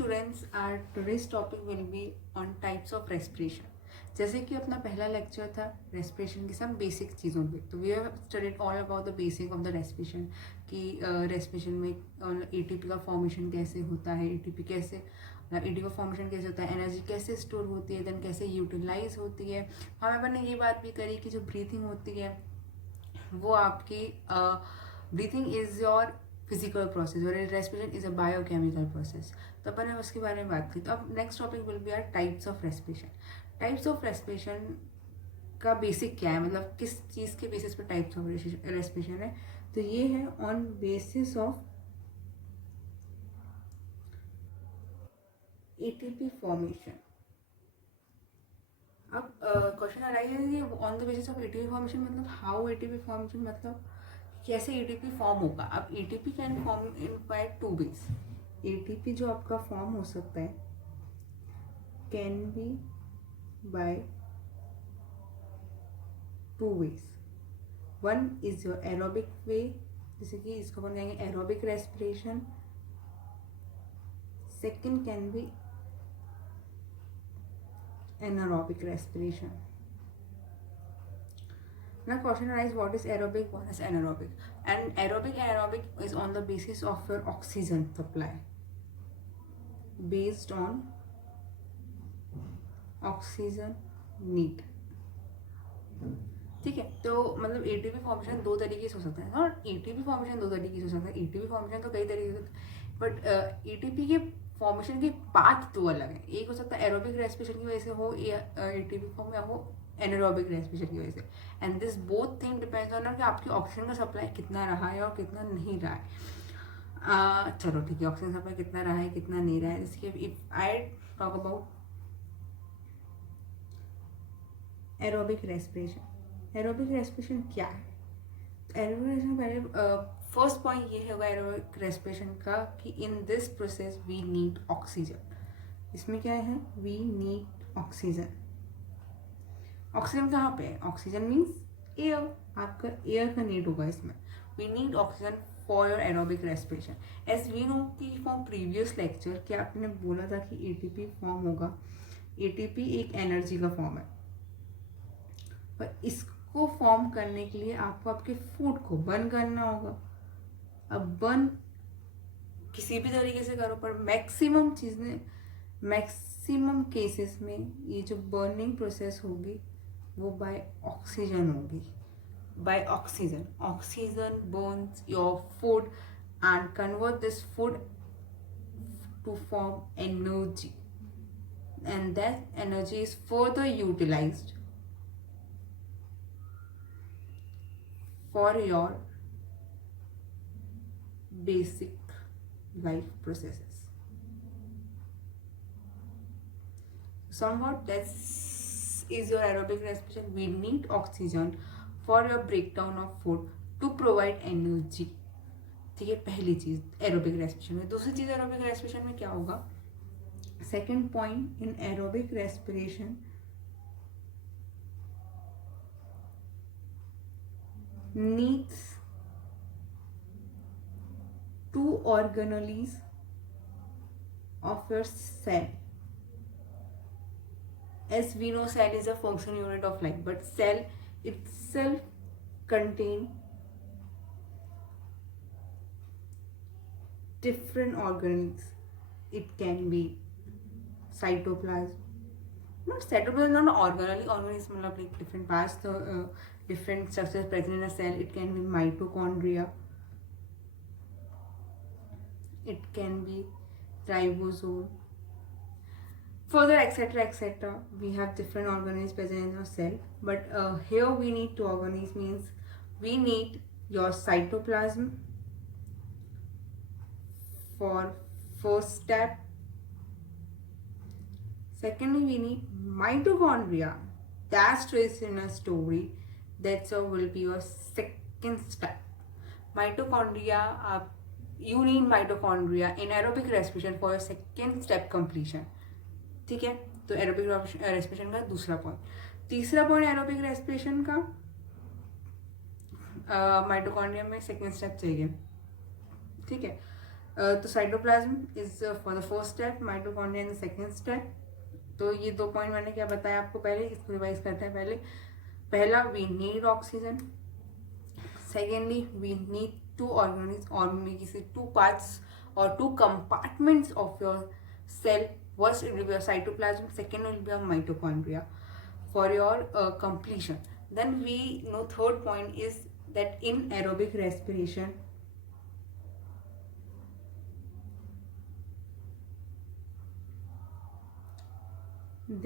students, our today's topic will be on types of respiration. जैसे कि अपना पहला लेक्चर था रेस्पिरेशन की सब बेसिक चीज़ों पे, तो we have studied all about the basic of the respiration कि रेस्पिरेशन में एटीपी का फॉर्मेशन कैसे होता है, एटीपी का फॉर्मेशन कैसे होता है, एनर्जी कैसे स्टोर होती है, देन कैसे यूटिलाइज होती है. हम अपन ने ये बात भी करी कि जो ब्रीथिंग होती है वो आपकी breathing is your physical process और respiration is a biochemical process. तो अपन ने उसके बारे में बात की. तो अब next topic will be are types of respiration. Types of respiration का बेसिक क्या है, मतलब किस चीज़ के बेसिस पे टाइप्स ऑफ रेस्पिरेशन है. तो ये है on basis of ATP formation. अब क्वेश्चन आ रहा है ये on the basis of ATP formation मतलब हाउ एटीपी फॉर्मेशन, मतलब कैसे एटीपी फॉर्म होगा. अब ATP can form in by two ways. ATP जो आपका फॉर्म हो सकता है can be by two ways. One is your aerobic way, जैसे कि इसको अपन कहेंगे aerobic respiration. Second can be anaerobic respiration. Now question arises, what is aerobic, what is anaerobic? And aerobic is on the basis of your oxygen supply, based on oxygen need. ठीक है. तो मतलब ATP formation दो तरीके से हो सकता है. और एटीपी फॉर्मेशन दो तरीके से हो सकता है. एटीपी फॉर्मेशन तो कई तरीके से, बट एटीपी के फॉर्मेशन के पाथ दो अलग है. एक हो सकता है एरोबिक रेस्पिरेशन की वजह से हो या एटीपी फॉर्म या हो एनारोबिक रेस्पिरेशन की वजह से. And this both thing depends on कि आपकी ऑक्सीजन का सप्लाई कितना रहा है और कितना नहीं रहा है. चलो ठीक है, ऑक्सीजन सप्लाई कितना रहा है कितना नहीं रहा है. जैसे कि if I talk about aerobic respiration. Aerobic respiration क्या है? एरोबिक रेस्पिरेशन पहले फर्स्ट पॉइंट ये होगा एरोबिक रेस्पिरेशन का कि in this process we need oxygen. इसमें क्या है, वी नीड ऑक्सीजन. ऑक्सीजन कहाँ पे है? Oxygen means air. आपका एयर का नीड होगा इसमें. We need oxygen for your aerobic respiration. As we know कि फ्रॉम प्रीवियस लेक्चर कि आपने बोला था कि एटीपी फॉर्म होगा. एटीपी एक एनर्जी का फॉर्म है, पर इसको फॉर्म करने के लिए आपको आपके फूड को बर्न करना होगा. अब बर्न किसी भी तरीके से करो, पर मैक्सिमम केसेस में ये जो बर्निंग प्रोसेस होगी वो बाय ऑक्सीजन होगी. By oxygen burns your food and convert this food to form energy, and that energy is further utilised for your basic life processes. Somewhat that is your aerobic respiration. We need oxygen for your breakdown of food to provide energy. ठीक है, पहली चीज aerobic respiration में. दूसरी चीज aerobic respiration में क्या होगा? Second point in aerobic respiration needs two organelles of your cell. As we know, cell is a functional unit of life, but cell itself contain different organelles. It can be cytoplasm. Not cytoplasm, not organelle. Organelle is like different parts. So different structures present in a cell. It can be mitochondria. It can be ribosome. Further, etc. We have different organelles present in a cell. But here we need two organelles. Means we need your cytoplasm for first step. Secondly, we need mitochondria. That's traced in a story. That's will be your second step. Mitochondria, you need mitochondria in aerobic respiration for your second step completion. ठीक है, तो aerobic respiration का दूसरा point. तीसरा point aerobic respiration का mitochondria में second step चाहिए. ठीक है, तो cytoplasm is for the first step, mitochondria in the second step. तो ये 2 पॉइंट मैंने क्या बताया आपको पहले, इसको रिवाइज करते हैं पहले. पहला, we need oxygen. Secondly, we need 2 organs or maybe say 2 parts or 2 compartments of your cell. First it will be a cytoplasm, second will be a mitochondria for your completion. Then we know third point is that in aerobic respiration,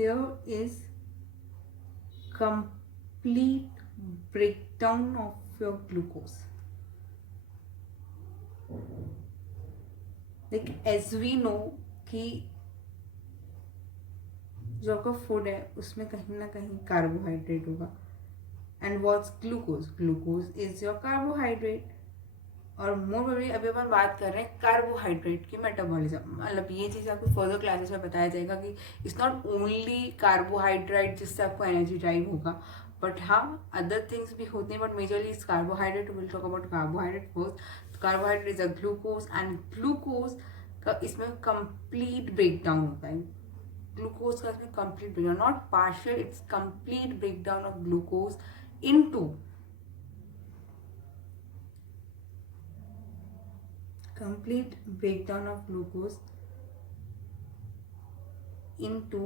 there is complete breakdown of your glucose. Like as we know कि जो आपका food है उसमें कहीं ना कहीं carbohydrate होगा. And what's glucose? Glucose is your carbohydrate. और मोर ओवरली अभी अपन बात कर रहे हैं कार्बोहाइड्रेट की मेटाबॉलिज्म. मतलब ये चीज़ आपको फर्दर क्लासेस में बताया जाएगा कि इट्स नॉट ओनली कार्बोहाइड्रेट जिससे आपको एनर्जी ड्राइव होगा, बट हाँ अदर थिंग्स भी होते हैं, but majorly is carbohydrate. Will talk about carbohydrate first. Carbohydrate is a glucose, and glucose का इसमें कंप्लीट ब्रेकडाउन होता है. ग्लूकोज का इसमें complete breakdown, not partial, it's complete breakdown of glucose into complete breakdown of glucose into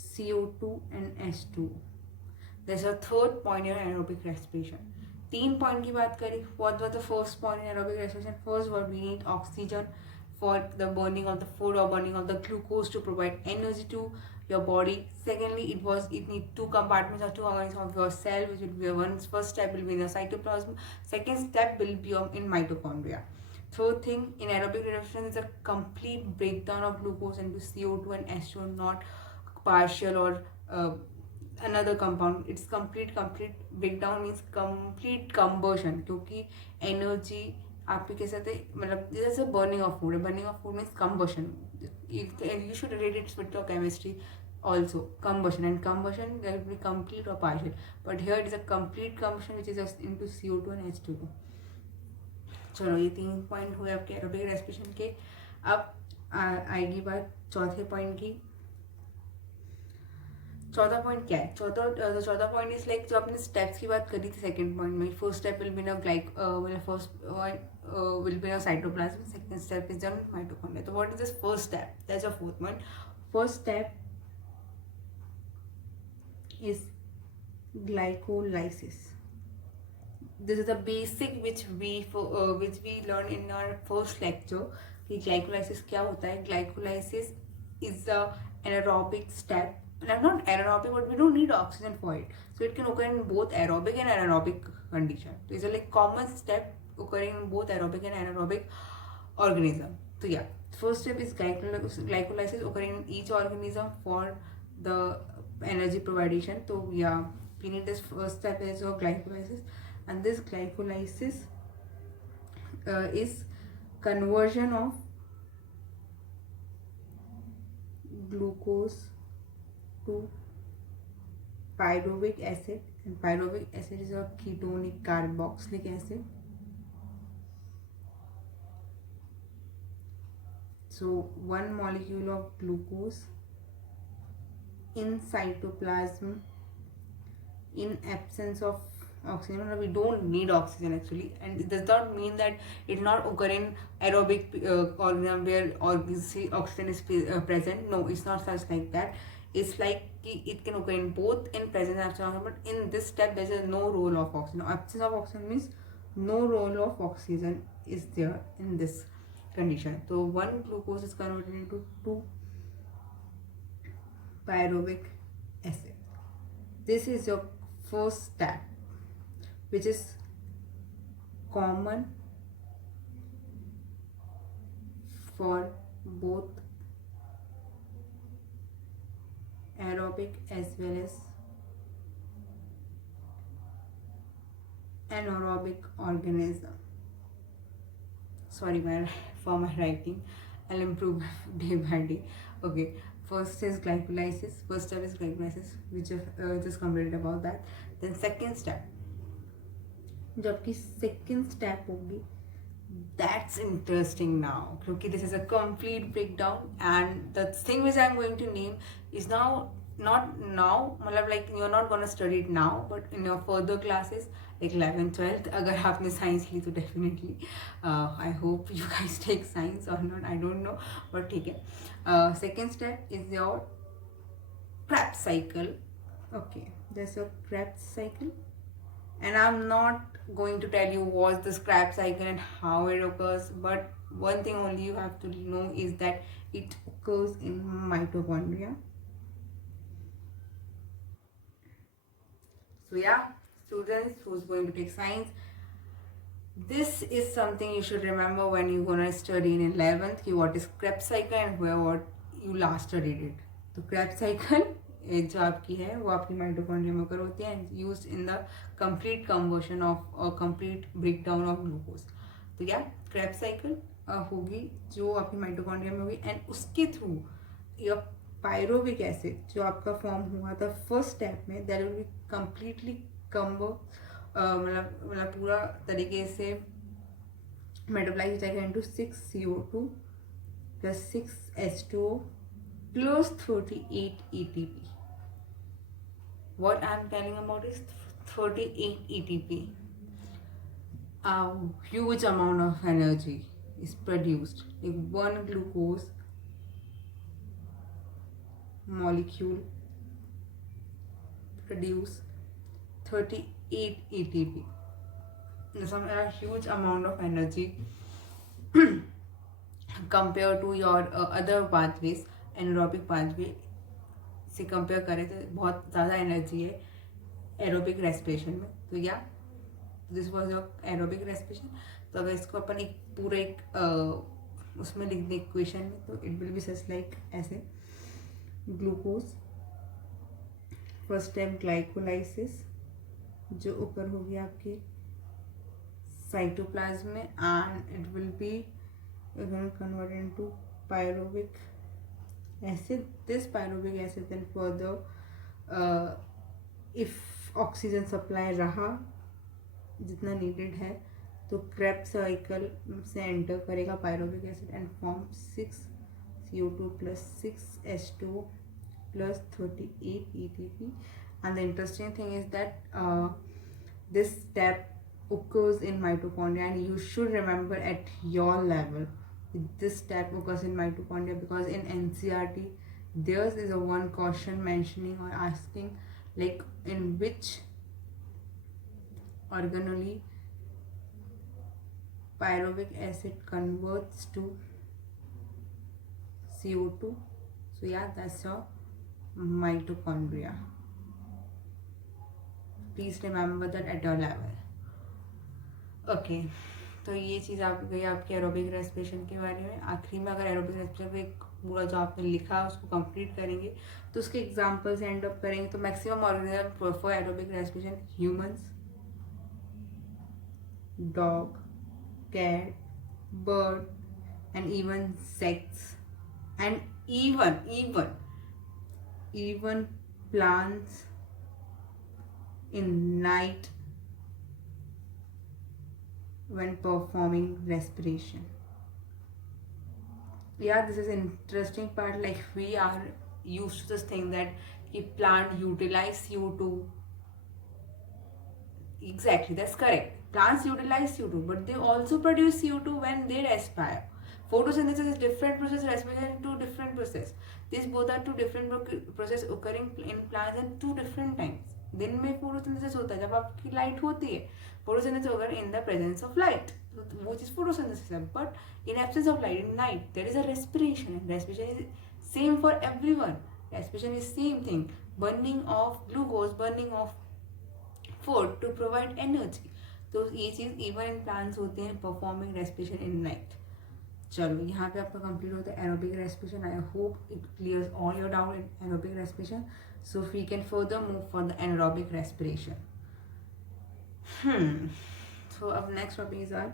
CO2 and H2. There's a third point in aerobic respiration. 3 point की बात करें. What was the first point in aerobic respiration? First, what we need oxygen for the burning of the food or burning of the glucose to provide energy to your body. Secondly, it need 2 compartments or 2 organs of your cell, which will be one. First step will be in the cytoplasm. Second step will be in mitochondria. Third thing in aerobic respiration is a complete breakdown of glucose into CO2 and H2, not partial or another compound. It's complete breakdown means complete combustion, क्योंकि energy आप कह सकते मतलब जैसे burning of food. Burning of food means combustion. You should relate it with your chemistry also. Combustion, and combustion there will be complete or partial, but here it is a complete combustion which is just into CO2 and H2. चलो ये 3 point हुए आपके aerobic respiration के. अब आएगी बात चौथे point की. चौथा पॉइंट क्या है? चौथा पॉइंट इज लाइक जो आपने स्टेप्स की बात करी थी सेकंड पॉइंट में. फर्स्ट स्टेप विल बी ना फर्स्ट विल बी ना cytoplasm. Second step is the mitochondria. तो what is this first step? That's a fourth point. First step is glycolysis. This is the basic which we learned in our first lecture कि glycolysis क्या होता है. Glycolysis is the anaerobic step. Not anaerobic, but we don't need oxygen for it, so it can occur in both aerobic and anaerobic condition. So it's a like common step occurring in both aerobic and anaerobic organism. So yeah, first step is glycolysis occurring in each organism for the energy providation. So yeah, we need this first step is of glycolysis. And this glycolysis is conversion of glucose to pyruvic acid, and pyruvic acid is a ketonic carboxylic acid. So one molecule of glucose in cytoplasm in absence of oxygen. We don't need oxygen actually, and it does not mean that it not occur in aerobic organism where oxygen is present. No, it's not such like that. It's like it can occur in both in presence and absence of oxygen, but in this step there is no role of oxygen. Absence of oxygen means no role of oxygen is there in this condition. So one glucose is converted into 2 pyruvic acid. This is your first step, which is common for both aerobic as well as anaerobic organism. Sorry for my writing, I'll improve day by day. Okay, first is glycolysis. First step is glycolysis, which just completed about that. Then second step, जबकि second step होगी That's interesting now. Okay, this is a complete breakdown, and the thing which I'm going to name is now not now. मतलब like you're not gonna study it now, but in your further classes like 11th 12th अगर आपने science ली तो definitely I hope you guys take science or not, I don't know, but ठीक है. Second step is your Krebs cycle. Okay, there's a Krebs cycle, and I'm not going to tell you what's the scrap cycle and how it occurs, but one thing only you have to know is that it occurs in mitochondria. So yeah, students who's going to take science, this is something you should remember when you're gonna study in 11th कि what is Krebs cycle and where what you last studied it. तो Krebs cycle जो आपकी है वो आपकी mitochondria में occur होती है and used in the complete conversion of or complete breakdown of glucose. तो या Krebs cycle होगी जो आपकी माइटोकॉन्ड्रिया में होगी, एंड उसके थ्रू या पायरोविक एसिड जो आपका फॉर्म हुआ था फर्स्ट स्टेप में, that will be completely combo, मतलब पूरा तरीके से मेटाबोलाइज हो जाएगा into 6CO2 plus 6H2O plus 38 ATP. What I'm telling about is 38 ATP. A huge amount of energy is produced. Like one glucose molecule produce 38 ATP. That's a huge amount of energy compared to your other pathways. Anaerobic pathway से compare करें तो बहुत ज़्यादा energy है aerobic respiration में. तो या this was your aerobic respiration. तो अगर इसको अपन एक पूरा एक उसमें लिख दें इक्वेशन में, तो it will be such like ऐसे ग्लूकोज फर्स्ट स्टेप ग्लाइकोलाइसिस जो ओकर होगी आपके साइटोप्लाज्म में, and it will be convert into pyruvic acid. This pyruvic acid then further if oxygen supply रहा जितना needed है तो Krebs cycle से enter करेगा pyruvic acid and form 6CO2 plus 6H2O plus 38 ATP. And the interesting thing is that this step occurs in mitochondria, and you should remember at your level this step occurs in mitochondria, because in NCERT theirs is a one question mentioning or asking like in which organelle pyruvic acid converts to CO2. So yeah, that's your mitochondria. Please remember that at your level. Okay, तो ये चीज़ आप गई आपके aerobic respiration के बारे में. आखिरी में अगर एरोबिक रेस्पिरेशन का एक पूरा जो आपने लिखा उसको कंप्लीट करेंगे तो उसके एग्जांपल्स एंड अप करेंगे. तो maximum organism for aerobic respiration humans, dog, cat, bird and even sex and even plants in night when performing respiration. Yeah, this is interesting part. Like we are used to this thing that the plant utilize CO2. Exactly, that's correct. Plants utilize CO2, but they also produce CO2 when they respire. Photosynthesis is different process, respiration two different process. These both are two different process occurring in plants at two different times. दिन में photosynthesis होता है जब आपकी light होती है. Photosynthesis होगा in the presence of light, वो चीज फोटोसिंथेसिस है. But in absence of light in night there is a respiration. Respiration is same for everyone. Respiration is same thing, burning of glucose, burning of food to provide energy. तो ये चीज even in plants होते हैं performing respiration in night. चलो यहाँ पे आपका complete होता है aerobic respiration. I hope it clears all your doubt in aerobic respiration. So we can further move for the anaerobic respiration. So our next topics are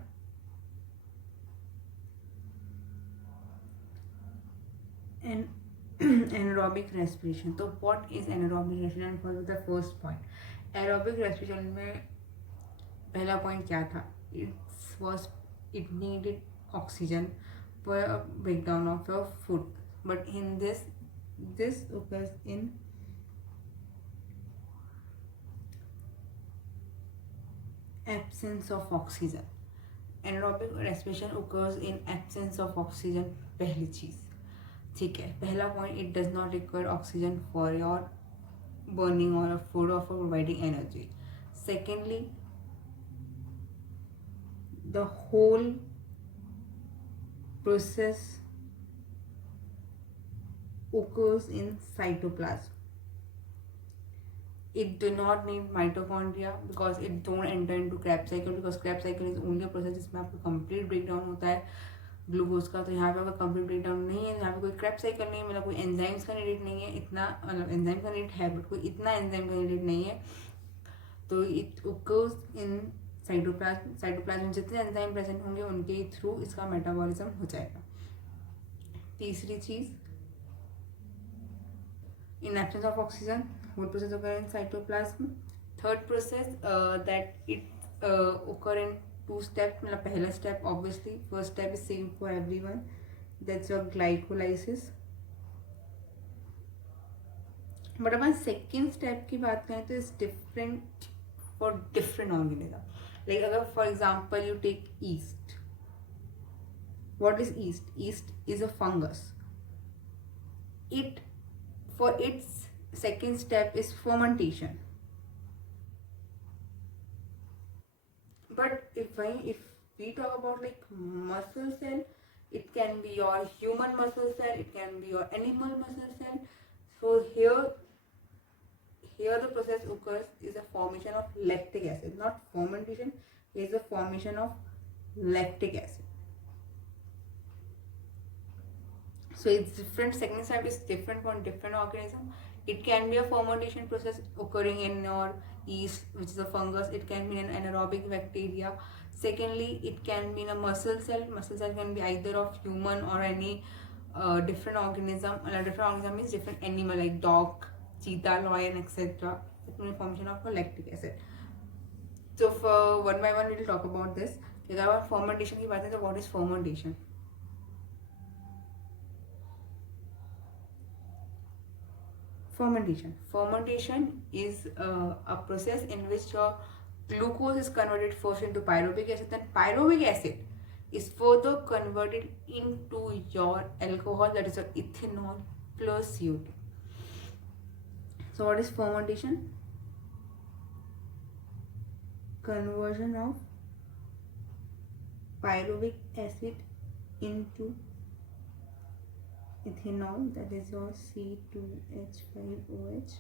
anaerobic respiration. So what is anaerobic respiration? And for the first point, aerobic respiration में पहला point क्या था? It was it needed oxygen for a breakdown of your food. But in this occurs in absence of oxygen. Anaerobic respiration occurs in absence of oxygen. पहली चीज, ठीक है, पहला point, it does not require oxygen for your burning or food or for providing energy. Secondly, the whole process occurs in cytoplasm. It do not need mitochondria because it don't enter into Krebs cycle, because Krebs cycle is only a process जिसमें आपका complete breakdown होता है glucose का. तो यहाँ पे अगर complete breakdown नहीं है, यहाँ पे कोई क्रेब साइकिल नहीं है, मतलब कोई एंजाइम्स का नीडेड नहीं है इतना, मतलब एंजाइम का नीड है बट कोई इतना एंजाइम का नीडेड नहीं है. तो it occurs in cytoplasm. Cytoplasm में जितने एंजाइम प्रेजेंट होंगे उनके थ्रू इसका मेटाबॉलिज्म हो जाएगा. तीसरी चीज, इन absence of oxygen what process occur in cytoplasm. Third process that it occur in two steps. मतलब पहला step obviously first step is same for everyone, that's your glycolysis. but upon second step की बात करें तो is different for different organism. like अगर for example you take yeast. what is yeast? Yeast is a fungus. It for its second step is fermentation. But if we talk about like muscle cell, it can be your human muscle cell, it can be your animal muscle cell. So here the process occurs is a formation of lactic acid, not fermentation. Here is a formation of lactic acid. So it's different. Second step is different for different organism. It can be a fermentation process occurring in your yeast, which is a fungus. It can be an anaerobic bacteria. Secondly, it can be in a muscle cell. Muscle cell can be either of human or any different organism. Different organism means different animal like dog, cheetah, lion, etc. It will be formation of a lactic acid. So for one by one we will talk about this. अगर आप fermentation की बात करें तो what is fermentation? Fermentation is a process in which your glucose is converted first into pyruvic acid, then pyruvic acid is further converted into your alcohol, that is your ethanol plus CO2. So what is fermentation? Conversion of pyruvic acid into ethanol, that is your C2H5OH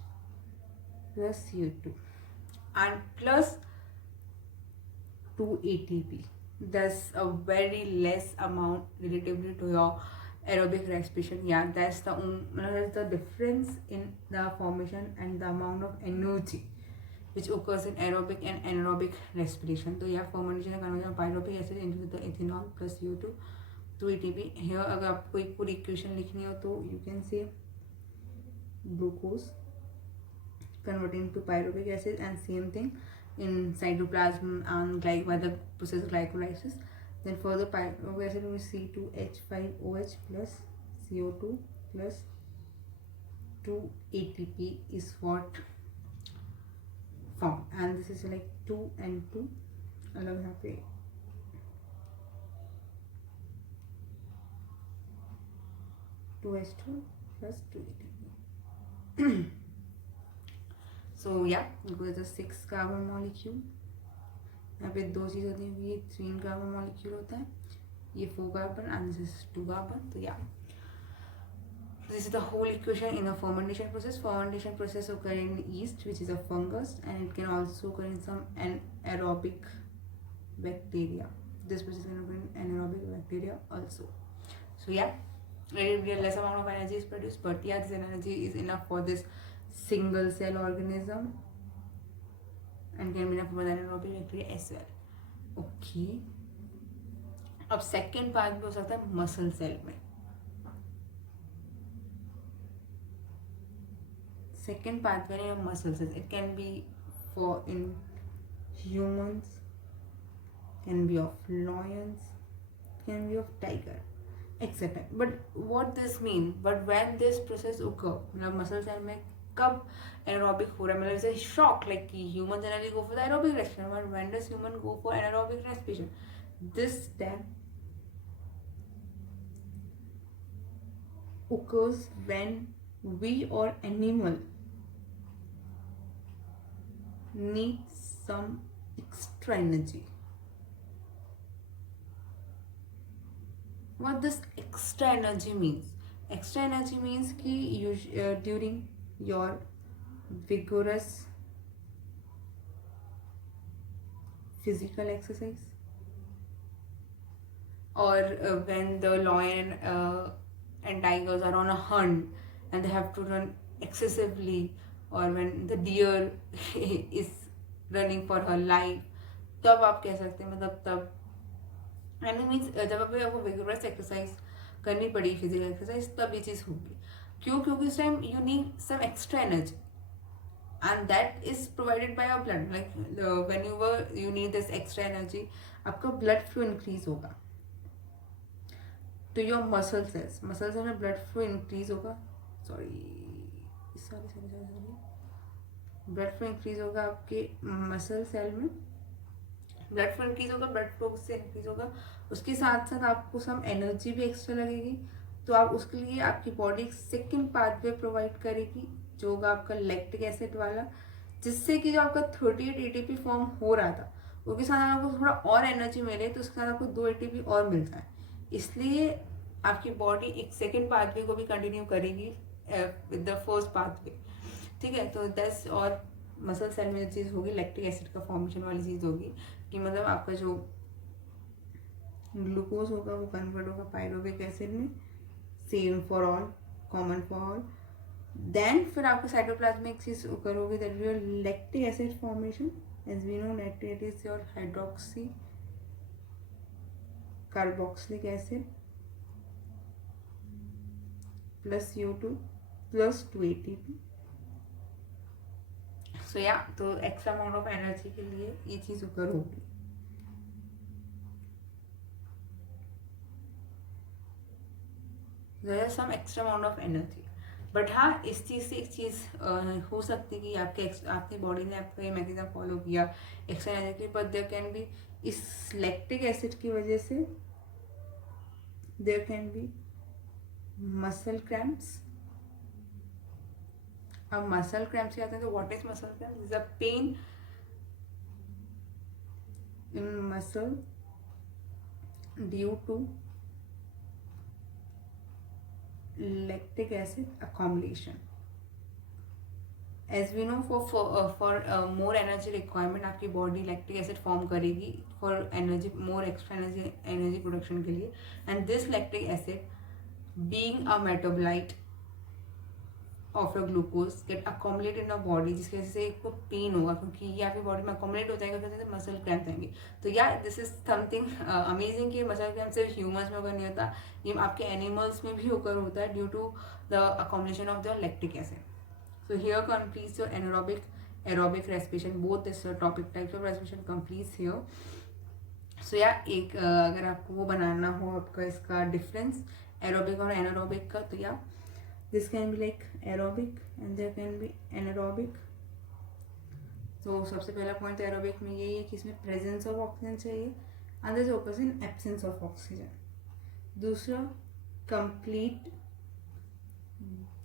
plus CO2 and plus 2 ATP. That's a very less amount relatively to your aerobic respiration. Yeah, that's the difference in the formation and the amount of energy which occurs in aerobic and anaerobic respiration. So yeah, fermentation is conversion of pyruvic acid into the ethanol plus CO2 2 ATP. here अगर आपको एक पूरी equation लिखनी हो तो you can say glucose converted into pyruvic acid, and same thing in cytoplasm and by the process of glycolysis. Then further pyruvic acid will be C2H5OH plus CO2 plus 2 ATP is what formed, and this is like 2 and 2 अलग यहाँ पे 2H2 plus 2 ATP. So yeah, because the 6 carbon molecule, यहाँ पे 2 चीज़ होती है, ये 3 carbon molecule होता है, ये 4 carbon and this is 2 carbon. So yeah, this is the whole equation in a fermentation process. Fermentation process occur in yeast, which is a fungus, and it can also occur in some anaerobic bacteria. This process can occur in anaerobic bacteria also. So yeah, relatively less amount of energy is produced, but yeah, this energy is enough for this single cell organism and can be enough for the anaerobic bacteria as well. Okay, अब second part भी हो सकता है muscle cell में. Second pathway of muscle cells, it can be for in humans, can be of lions, can be of tiger, etc. But what this mean? But when this process occur, मतलब muscle cell में कब anaerobic हो रहा है, मतलब it's a shock, like human generally go for the aerobic respiration, but when does human go for anaerobic respiration? This then occurs when we or animal needs some extra energy. What this extra energy means? Extra energy means कि during your vigorous physical exercise, or when the lion and tigers are on a hunt and they have to run excessively, or when the deer is running for her life, तब आप कह सकते हैं, मतलब तब and means जब आपको vigorous exercise करनी पड़ी, फिजिकल एक्सरसाइज, तब ये चीज़ होगी. क्यों? क्योंकि उस time you need some extra energy and that is provided by your blood. Like when you need this extra energy, आपका ब्लड फ्लो इंक्रीज होगा to your muscle cells. Muscle cell में blood flow increase होगा, blood flow increase होगा आपके muscle cell में. Blood flow increase होगा, blood flow उससे increase होगा, उसके साथ साथ आपको सम एनर्जी भी एक्स्ट्रा लगेगी. तो आप उसके लिए आपकी बॉडी एक सेकेंड पाथवे प्रोवाइड करेगी, जो होगा आपका लैक्टिक एसिड वाला, जिससे कि जो आपका 38 ATP फॉर्म हो रहा था, उसके साथ आपको थोड़ा और एनर्जी मिले, तो उसके साथ आपको 2 ATP और मिल जाए. इसलिए आपकी बॉडी एक सेकेंड पाथवे को भी कंटिन्यू करेगी विद द फर्स्ट पाथवे. ठीक है, तो 10 और मसल सेल में जो चीज़ होगी, लैक्टिक एसिड का फॉर्मेशन वाली चीज़ होगी, कि मतलब आपका जो ग्लूकोज होगा वो कन्वर्ट होगा पायरोविक एसिड में, same for all, common for all. Then फिर आपको साइटोप्लाज्म में एक चीज़ ओकर होगी, that your lactic acid formation. As we know, lactic is your hydroxy carboxylic acid plus CO2 plus 2 ATP. So yeah, तो एक्स्ट्रा अमाउंट ऑफ एनर्जी के लिए ये चीज़ ओकर होगी. There is some extra amount of energy. But हाँ, इस चीज़ से एक चीज़ हो सकती है कि आपकी बॉडी ने आपका ये मैकेनिज्म फॉलो किया एक्स्ट्रा एनर्जी के, बट देयर कैन बी, इस लैक्टिक एसिड की वजह से there can be muscle cramps. अब मसल क्रैम्प से आते हैं, तो what is muscle cramp? Is a pain in muscle due to lactic acid accumulation. As we know, for more energy requirement आपकी बॉडी लैक्टिक एसिड फॉर्म करेगी for energy, more extra energy production के लिए. And this lactic acid being a metabolite of your glucose get accumulate in your body, जिसकी वजह से आपको pen होगा, क्योंकि ये आपकी बॉडी में अकोमोलेट हो जाएगा, तो मसल क्रैम्प आएंगे. तो या, दिस इज समथिंग अमेजिंग कि मसल क्रैम्प सिर्फ ह्यूमन्स में होकर नहीं होता, ये आपके एनिमल्स में भी होकर होता है due to the accumulation of the lactic acid. So here completes your aerobic respiration. both this topic types of respiration completes here. So या, एक अगर आपको वो बनाना हो आपका इसका डिफरेंस एरोबिक और एनारोबिक का, तो या, this can be like aerobic and there can be anaerobic. तो सबसे पहला पॉइंट एरोबिक में यही है कि इसमें प्रेजेंस ऑफ ऑक्सीजन चाहिए, and this occurs in absence of oxygen. दूसरा, complete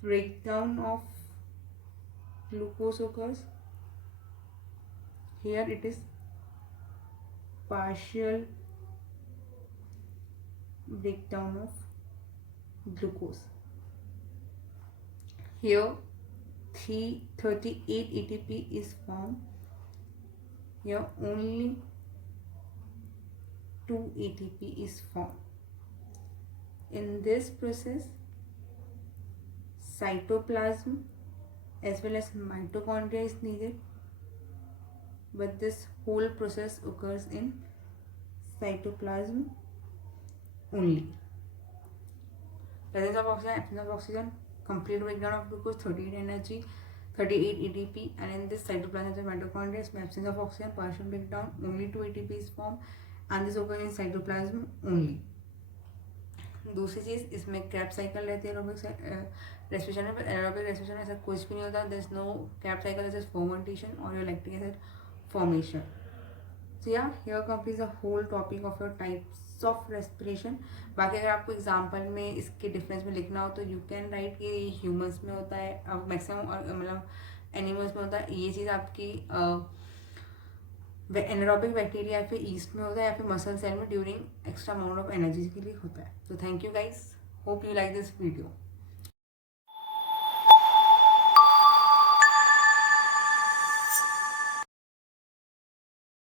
breakdown of glucose occurs. Here it is partial breakdown of glucose. Here 38 ATP is formed. Here only 2 ATP is formed. In this process, cytoplasm as well as mitochondria is needed, but this whole process occurs in cytoplasm only. Presence of oxygen, absence of oxygen, complete breakdown of glucose, 38 energy, 38 ATP, and in this cytoplasm the mitochondria, absence of oxygen, partial breakdown, only 2 ATP is formed, and this occurs in cytoplasm only. दूसरी चीज़, इसमें Krebs cycle रहती है aerobic respiration में, aerobic respiration ऐसा कुछ भी नहीं होता, there is no Krebs cycle, this is fermentation और your lactic acid formation. So yeah, here completes the whole topic of your types of respiration. बाकी अगर आपको एग्जाम्पल में इसके डिफरेंस में लिखना हो तो यू कैन राइट कि ह्यूमंस में होता है मैक्सिमम, और मतलब एनिमल्स में होता है. ये चीज़ आपकी एनारोबिक बैक्टीरिया या फिर ईस्ट में होता है या फिर मसल सेल में during extra amount of energy के लिए होता है. तो thank you guys, hope you like this video.